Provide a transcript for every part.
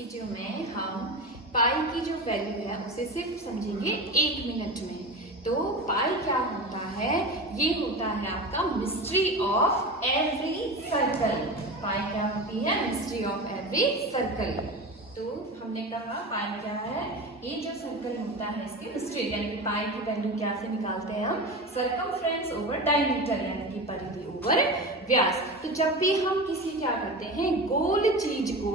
Video में हम पाई की जो वैल्यू है उसे सिर्फ समझेंगे 1 मिनट में। तो पाई क्या होता है? ये होता है आपका मिस्ट्री ऑफ एवरी सर्कल। पाई क्या होती है? Mystery of every circle. तो हमने कहा पाई क्या है? ये जो सर्कल होता है इसकी मिस्ट्री, यानी कि पाई की वैल्यू क्या से निकालते हैं हम? सरकमफ्रेंस ओवर डायमीटर, यानी कि परिधि ओवर व्यास। तो जब भी हम किसी क्या करते हैं गोल चीज को,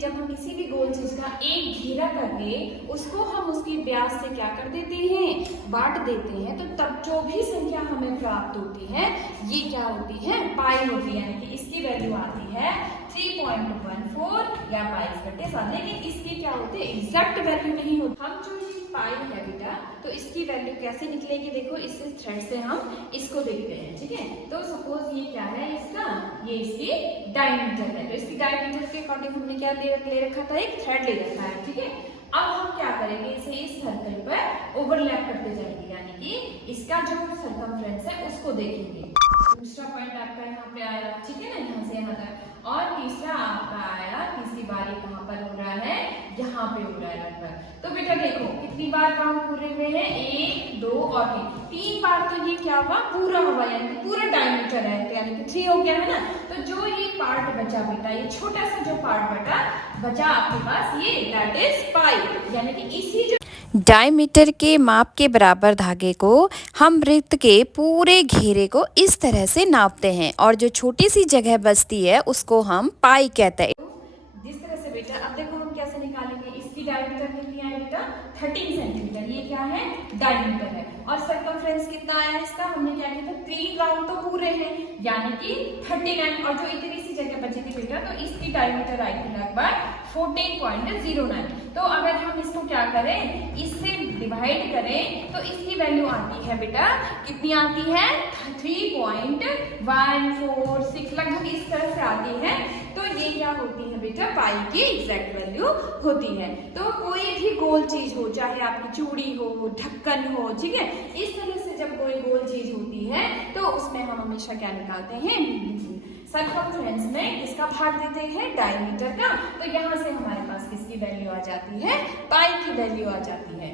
जब हम किसी भी गोल चीज का एक घेरा करके उसको हम उसकी व्यास से क्या कर देते हैं, बांट देते हैं, तो तब जो भी संख्या हमें प्राप्त होती है ये क्या होती है? पाई होती है। यानी कि इसकी वैल्यू आती है 3.14 या 22/7। लेकिन इसकी क्या होती है? एग्जैक्ट वैल्यू नहीं होती। हम जो पाई है बेटा, तो इसकी वैल्यू कैसे निकलेगी? देखो, इस थ्रेड से हम इसको देखते हैं, ठीक है। तो सपोज ये क्या है इसका? ये इसकी डायमीटर है। तो इसकी डायमीटर के अकॉर्डिंग हमने क्या ले रखा था? एक थ्रेड ले रखा है, ठीक है। अब हम क्या करेंगे? इसे इस सर्कल पर ओवरलैप करते जाएंगे, यानी कि इसका जो सरकमफ्रेंस है उसको देखेंगे। दूसरा पॉइंट आपका यहाँ पे आया, ठीक है ना, यहाँ से यहाँ तक। और तीसरा आपका आया, तीसरी बार ये कहाँ पर हो रहा है? यहाँ पे हो रहा है लगभग। तो बेटा देखो कितनी बार काउंट पूरे हुए हैं? 1, 2 और 3 बार। तो ये क्या हुआ? पूरा हुआ, यानी कि पूरा डायमीटर है, यानी कि 3 हो गया है ना। तो जो ये पार्ट बचा बेटा, ये छोटा सा जो पार्ट बचा आपके पास, ये दैट इज पाई। यानी कि इसी जो डायमीटर के माप के बराबर धागे को हम वृत्त के पूरे घेरे को इस तरह से नापते हैं और जो छोटी सी जगह बचती है उसको हम पाई कहते हैं। जिस तरह से बेटा, अब देखो हम कैसे निकालेंगे। इसकी डायमीटर कितनी है बेटा? 13 सेंटीमीटर। ये क्या है? डायमीटर है। और सरकमफ्रेंस कितना आया इसका? हमने क्या किया था? 3 राउंड तो पूरे हैं, यानी कि 39। और जो इतनी सी जगह बची थी बेटा, तो इसकी डायमीटर आई थी लगभग 14.09। तो अगर हम इसको क्या करें, इससे डिवाइड करें, तो इसकी वैल्यू आती है बेटा, कितनी आती है? 3.146 लगभग इस तरह से आती है। तो ये क्या होती है बेटा? पाई की एग्जैक्ट वैल्यू होती है। तो कोई भी गोल चीज हो, चाहे आपकी चूड़ी हो, ढक्कन हो, ठीक है, इस तरह से जब कोई गोल चीज होती है तो उसमें हम हमेशा क्या निकालते हैं? सरकमफ्रेंस में किसका भाग देते हैं? डायमीटर का। तो यहाँ से हमारे पास किसकी वैल्यू आ जाती है? पाई की वैल्यू आ जाती है।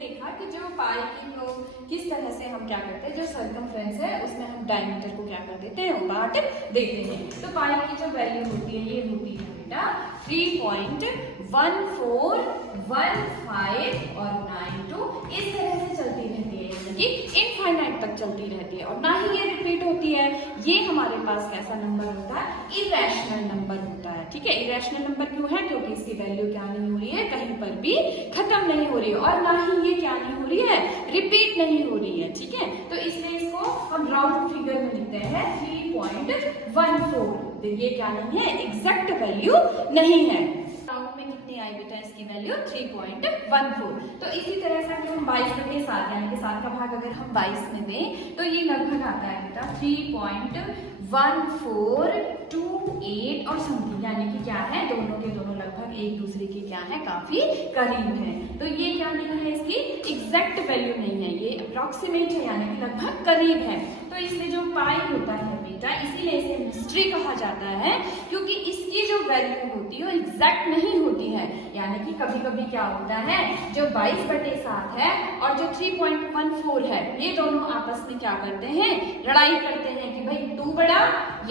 देखा कि जो पाई की को किस तरह से हम क्या करते हैं, जो सरकमफ्रेंस है उसमें हम डायमीटर को क्या कर देते हैं? बांट देते हैं। तो पाई की जो वैल्यू होती है ये होती है बेटा 3.1415 और 92 इस तरह से चलती रहती है, यानी कि इनफाइनाइट तक चलती रहती है। और ना ही ये रिपीट होती है। ये हमारे पास कैसा नंबर होता है? इरेशनल नंबर होता है, ठीक है। इरेशनल नंबर क्यों है? क्योंकि इसकी वैल्यू क्या नहीं हो रही है? कहीं पर भी खत्म नहीं हो रही है, और ना ही ये क्या नहीं हो रही है? रिपीट नहीं हो रही है, ठीक है। तो इसलिए इसको हम राउंड फिगर में लिखते हैं 3.14। ये क्या नहीं है? एग्जैक्ट वैल्यू नहीं है। राउंड में कितनी आई बेटा इसकी वैल्यू? 3.14। तो इसी तरह से अगर हम 22/7 यानी कि 7 का भाग अगर हम 22 में दें तो ये लगभग आता है बेटा 3.1428 और समथिंग, यानी कि क्या है? दोनों के दोनों लगभग एक दूसरे के क्या है? काफी करीब है। तो ये क्या नहीं है? इसकी एग्जैक्ट वैल्यू नहीं है, ये अप्रोक्सीमेट है, यानी कि लगभग करीब है। तो इसलिए जो पाई होता है बेटा, इसीलिए इसे मिस्ट्री कहा जाता है, क्योंकि इसकी जो वैल्यू होती है वो एग्जैक्ट नहीं होती है। यानी कि कभी कभी क्या होता है, जो 22/7 है और जो 3.14 है, ये दोनों आपस में क्या करते हैं? लड़ाई करते हैं कि भाई तू बड़ा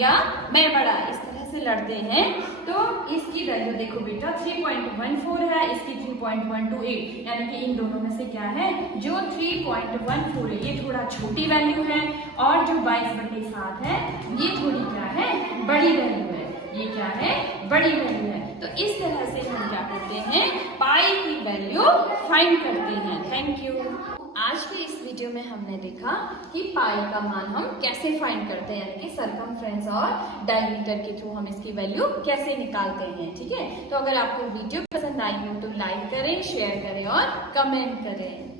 या मैं बड़ा, इस तरह से लड़ते हैं। तो इसकी वैल्यू देखो बेटा 3.14 है, इसकी 3.128, यानी कि इन दोनों में से क्या है? जो 3.14 है ये थोड़ा छोटी वैल्यू है, और जो 22/7 है ये थोड़ी क्या है? बड़ी वैल्यू है। ये क्या है? बड़ी वैल्यू है। तो इस तरह से हम क्या करते हैं? पाई की वैल्यू फाइंड करते हैं। Thank you. आज के इस वीडियो में हमने देखा कि पाई का मान हम कैसे फाइंड करते हैं, यानी कि सरकमफ्रेंस और डायमीटर के थ्रू हम इसकी वैल्यू कैसे निकालते हैं, ठीक है। तो अगर आपको वीडियो पसंद आई हो तो लाइक करें, शेयर करें और कमेंट करें।